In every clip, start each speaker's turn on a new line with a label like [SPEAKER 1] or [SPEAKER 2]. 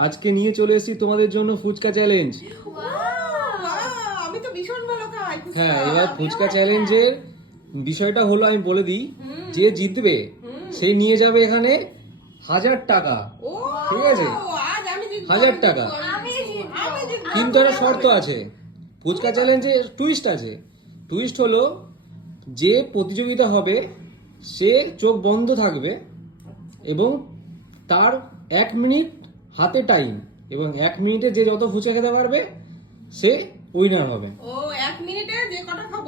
[SPEAKER 1] আজকে নিয়ে চলে এসেছি তোমাদের জন্য ফুচকা চ্যালেঞ্জ
[SPEAKER 2] আমি তো ভীষণ ভালো খাই
[SPEAKER 1] হ্যাঁ এবার ফুচকা চ্যালেঞ্জের বিষয়টা হলো আমি বলে দিই যে জিতবে সে নিয়ে যাবে এখানে হাজার টাকা। ঠিক আছে। হাজার টাকা। কিন্তু একটা শর্ত আছে ফুচকা চ্যালেঞ্জে টুইস্ট আছে। টুইস্ট হলো যে প্রতিযোগিতা হবে সে চোখ বন্ধ থাকবে এবং তার এক মিনিট হাতে টাইম এবং এক মিনিটে যে যত ফুচকা খেতে পারবে সে উইনার হবে।
[SPEAKER 2] ও এক মিনিটে যে কটা খাব?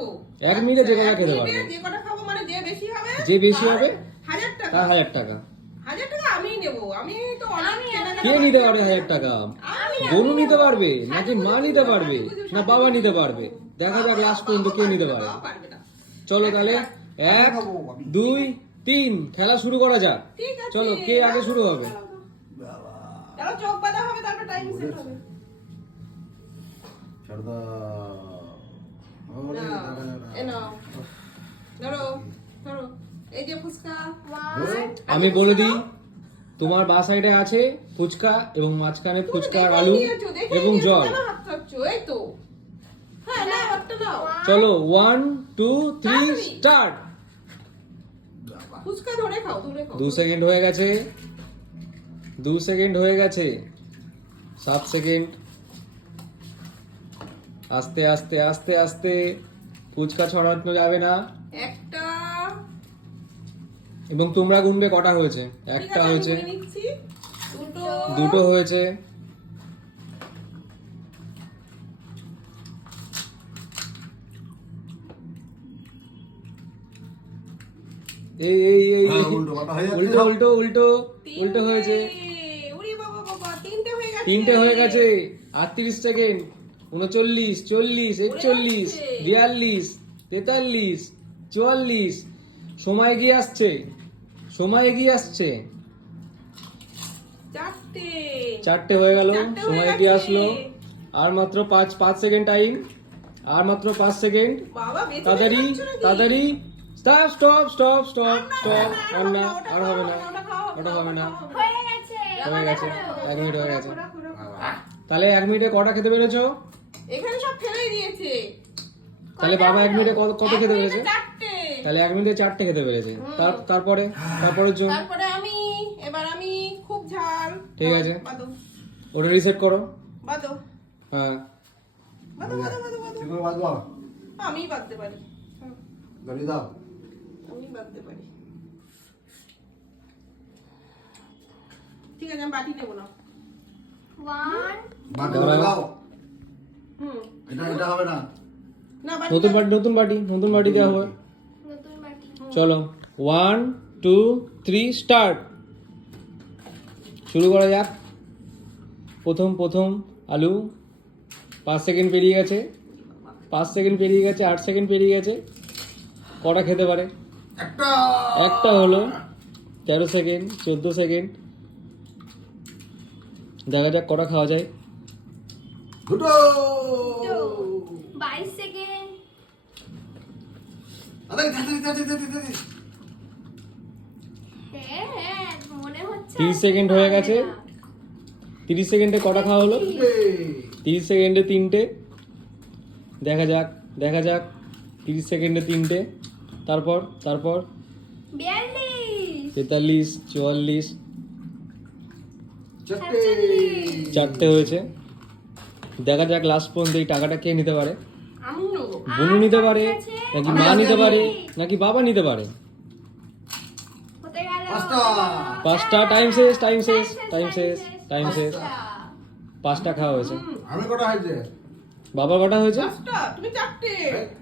[SPEAKER 1] এক মিনিটে যে কটা খেতে পারবে।
[SPEAKER 2] যে কটা খাব মানে যে বেশি হবে
[SPEAKER 1] যে বেশি হবে,
[SPEAKER 2] হাজার টাকা।
[SPEAKER 1] হাজার টাকা।
[SPEAKER 2] হাজার টাকা আমিই নেব। আমি তো কেনাকাটা
[SPEAKER 1] কে নিতে পারবে হাজার টাকা?
[SPEAKER 2] আমি
[SPEAKER 1] গরু নিতে পারবে নাকি মা নিতে পারবে না বাবা নিতে পারবে? দেখা যাক লাস্ট পর্যন্ত কে নিতে পারে
[SPEAKER 2] পারবে।
[SPEAKER 1] চলো তাহলে এক দুই তিন খেলা শুরু করা যাক। চলো কে আগে শুরু হবে?
[SPEAKER 2] চোখ বাঁধা হবে তারপর টাইম সেট হবে। এ নাও। ধরো ধরো। এই যে ফুচকা
[SPEAKER 1] আমি বলে দিই তোমার বা সাইডে আছে ফুচকা এবং মাঝখানে ফুচকা আর আলু এবং জল।
[SPEAKER 2] এই তো। হ্যাঁ
[SPEAKER 1] চলো one two three. Start
[SPEAKER 2] fuchka ধরে খাও ধরে খাও।
[SPEAKER 1] দু সেকেন্ড হয়ে গেছে। দু সেকেন্ড হয়ে গেছে। সাত সেকেন্ড। আস্তে আস্তে আস্তে আস্তে। ফুচকা ছড়ানো যাবে না।
[SPEAKER 2] একটা।
[SPEAKER 1] এবং তোমরা গুনবে কটা হয়েছে? একটা হয়েছে।
[SPEAKER 2] দুটো।
[SPEAKER 1] দুটো হয়েছে। এই এই এই
[SPEAKER 3] হ্যাঁ, উল্টো।
[SPEAKER 1] উল্টো উল্টো উল্টো। হয়েছে।
[SPEAKER 2] তিনটে হয়ে গেছে।
[SPEAKER 1] আটত্রিশ সেকেন্ড উনচল্লিশ চল্লিশ একচল্লিশ বিয়াল্লিশ তেতাল্লিশ চুয়াল্লিশ। সময় এগিয়ে আসছে। সময় এগিয়ে আসছে।
[SPEAKER 2] চারটে।
[SPEAKER 1] হয়ে গেল। সময় এগিয়ে আসলো। আর মাত্র পাঁচ পাঁচ সেকেন্ড টাইম আর মাত্র পাঁচ সেকেন্ড তাড়াতাড়ি তাড়াতাড়ি। স্টপ স্টপ স্টপ স্টপ
[SPEAKER 2] আর না,
[SPEAKER 1] স্টপ।
[SPEAKER 2] আর না,
[SPEAKER 1] আর হবে না। ওটা হবে না।
[SPEAKER 4] হয়ে গেছে।
[SPEAKER 1] এক মিনিট হয়ে গেছে। তাহলে এক মিনিটে কটা খেতে পেরেছ?
[SPEAKER 2] এখানে সব ফেলেই দিয়েছে।
[SPEAKER 1] তাহলে বাবা এক মিনিটে কত কত খেতে পেরেছে? তাহলে এক মিনিটে চারটে খেতে পেরেছে। তার তারপরে? তারপরের জন্য
[SPEAKER 2] তারপরে আমি এবার আমি খুব ঝাল।
[SPEAKER 1] ঠিক আছে। ওটা রিসেট করো।
[SPEAKER 2] বাদো।
[SPEAKER 1] হ্যাঁ।
[SPEAKER 2] বাদো বাদো বাদো বাদো। আমি বাদতে পারি।
[SPEAKER 3] গাড়ি দাও।
[SPEAKER 2] আমি বাদতে পারি। ঠিক আছে আমি বাটি নেব না।
[SPEAKER 4] ওয়ান
[SPEAKER 3] বাটি
[SPEAKER 1] দাঁড়াও।
[SPEAKER 2] হুম।
[SPEAKER 3] এটা এটা হবে না।
[SPEAKER 2] না বাটি
[SPEAKER 1] নতুন বাটি নতুন বাটি নতুন বাটি দেওয়া হবে।
[SPEAKER 4] নতুন বাটি।
[SPEAKER 1] চলো। ওয়ান টু থ্রি স্টার্ট শুরু করা যাক। প্রথম প্রথম আলু। পাঁচ সেকেন্ড পেরিয়ে গেছে। পাঁচ সেকেন্ড পেরিয়ে গেছে আট সেকেন্ড পেরিয়ে গেছে। কটা খেতে পারে?
[SPEAKER 3] একটা।
[SPEAKER 1] একটা হলো তেরো সেকেন্ড চোদ্দ সেকেন্ড দেখা যাক কটা খাওয়া যায়।
[SPEAKER 3] দুটো।
[SPEAKER 4] বাইশ সেকেন্ড। হ্যাঁ হ্যাঁ মনে হচ্ছে
[SPEAKER 1] তিরিশ সেকেন্ড হয়ে গেছে। তিরিশ সেকেন্ডে কটা খাওয়া হলো? তিরিশ সেকেন্ডে তিনটে। দেখা যাক দেখা যাক। তিরিশ সেকেন্ডে তিনটে। তারপর তারপর?
[SPEAKER 4] বিয়াল্লিশ।
[SPEAKER 1] তেতাল্লিশ চুয়াল্লিশ
[SPEAKER 3] চারটে।
[SPEAKER 1] হয়েছে। দেখা যাক লাস্ট পর্যন্ত এই টাকাটা কে নিতে পারে। বোনু নিতে পারে? নাকি মা নিতে পারে নাকি বাবা নিতে পারে?
[SPEAKER 3] পাঁচটা।
[SPEAKER 1] টাইম শেষ টাইম শেষ টাইম শেষ টাইম শেষ।
[SPEAKER 4] পাঁচটা।
[SPEAKER 1] খাওয়া হয়েছে।
[SPEAKER 3] আমি কটা হয়েছে?
[SPEAKER 1] বাবার কটা হয়েছে?
[SPEAKER 2] তুমি চারটে।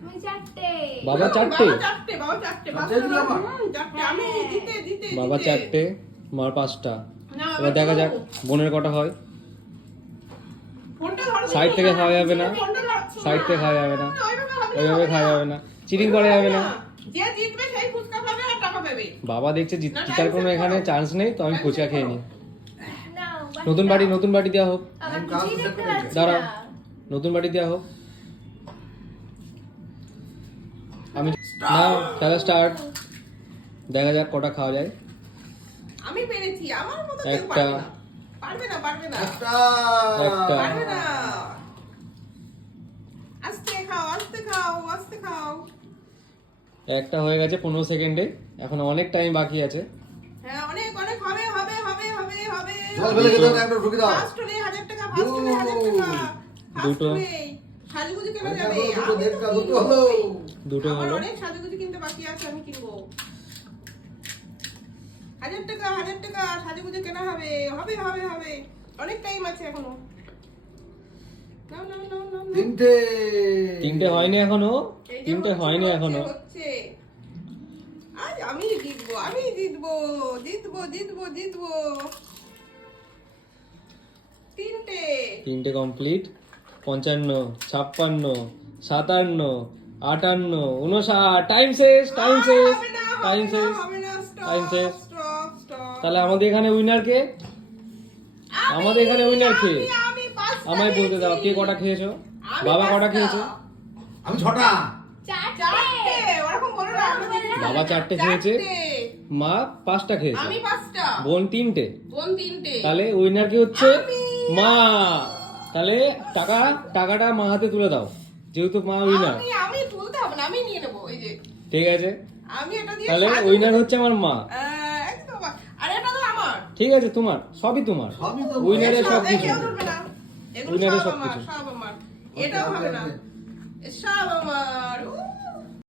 [SPEAKER 4] আমি চারটে।
[SPEAKER 1] বাবা চারটে
[SPEAKER 2] বাবা চারটে? বাবা চারটে
[SPEAKER 3] চারটে
[SPEAKER 2] পাঁচটা
[SPEAKER 3] দিলাম। আমার।
[SPEAKER 2] হুম, চারটে। আমি দিতে দিতে
[SPEAKER 1] বাবা চারটে মার পাঁচটা। এবার দেখা যাক বোনের কটা হয়। সাইড থেকে খাওয়া যাবে না। সাইড থেকে খাওয়া যাবে না।
[SPEAKER 2] ওইভাবে
[SPEAKER 1] খাওয়া যাবে না। চিটিং করা যাবে না। বাবা দেখছে জিতার কোনো এখানে চান্স নেই তো আমি ফুচকা খেয়ে নিই। নতুন বাড়ি নতুন বাড়ি দেওয়া হোক।
[SPEAKER 4] না।
[SPEAKER 1] নতুন বাড়ি দেওয়া হোক। আমি না খেলা স্টার্ট দেখা যাক কটা খাওয়া যায়।
[SPEAKER 2] আমি পেরেছি আমার মতো কেউ পারবে না। পারবে না পারবে না। পারবে না। আস্তে খাও আস্তে খাও আস্তে খাও।
[SPEAKER 1] একটা হয়ে গেছে পনেরো সেকেন্ডে। এখন অনেক টাইম বাকি আছে।
[SPEAKER 2] হ্যাঁ অনেক অনেক হবে হবে হবে হবে হবে।
[SPEAKER 3] জল ফেলে খেতে একটা ঢুকে দাও।
[SPEAKER 2] ফার্স্ট হলে হাজার টাকা ফার্স্ট হলে টাকা।
[SPEAKER 1] দুটো।
[SPEAKER 2] সাজুগুজু কেনা যাবে।
[SPEAKER 3] দুটো। হলো।
[SPEAKER 1] দুটো হলো।
[SPEAKER 2] অনেক সাজুগুজু কিনতে বাকি আছে আমি কিনবো। হাজার টাকা হাজার টাকা সাজুগুজু কেনা হবে হবে হবে হবে। অনেক টাইম আছে এখনও।
[SPEAKER 3] তিনটে।
[SPEAKER 1] তিনটে হয়নি
[SPEAKER 2] এখনও?
[SPEAKER 1] তিনটে হয়নি
[SPEAKER 2] এখনও? আজ আমি জিতবো আমি জিতবো জিতবো জিতবো জিতবো। তিনটে।
[SPEAKER 1] তিনটে কমপ্লিট পঞ্চান্ন ছাপ্পান্ন সাতান্ন আটান্ন উনষাট টাইম শেষ টাইম শেষ টাইম শেষ
[SPEAKER 2] হবে
[SPEAKER 1] টাইম শেষ। তাহলে আমাদের এখানে উইনার কে? আমাদের এখানে winner কে?
[SPEAKER 2] আমি, আমি পাঁচটা
[SPEAKER 1] আমায় বলতে দাও কে কটা খেয়েছো? বাবা কটা খেয়েছো?
[SPEAKER 3] আমি ছটা।
[SPEAKER 1] বাবা চারটে খেয়েছে। মা পাঁচটা খেয়েছে।
[SPEAKER 2] আমি পাঁচটা।
[SPEAKER 1] বোন তিনটে।
[SPEAKER 2] বোন তিনটে।
[SPEAKER 1] তাহলে উইনার কি হচ্ছে মা। তাহলে টাকা টাকাটা মা হাতে তুলে দাও যেহেতু মা উইনার
[SPEAKER 2] আমি আমি তুলতে হবে না আমি নিয়ে নেব এই যে।
[SPEAKER 1] ঠিক আছে।
[SPEAKER 2] আমি এটা দিয়ে
[SPEAKER 1] তাহলে উইনার হচ্ছে আমার মা
[SPEAKER 2] আহ, একদম আর এটা তো আমার
[SPEAKER 1] ঠিক আছে তোমার সবই তোমার
[SPEAKER 2] এসব-
[SPEAKER 1] সব কিছু
[SPEAKER 2] উইনারে না। সব
[SPEAKER 1] কিছু।
[SPEAKER 2] সব আমার। এটাও হবে না। সব আমার।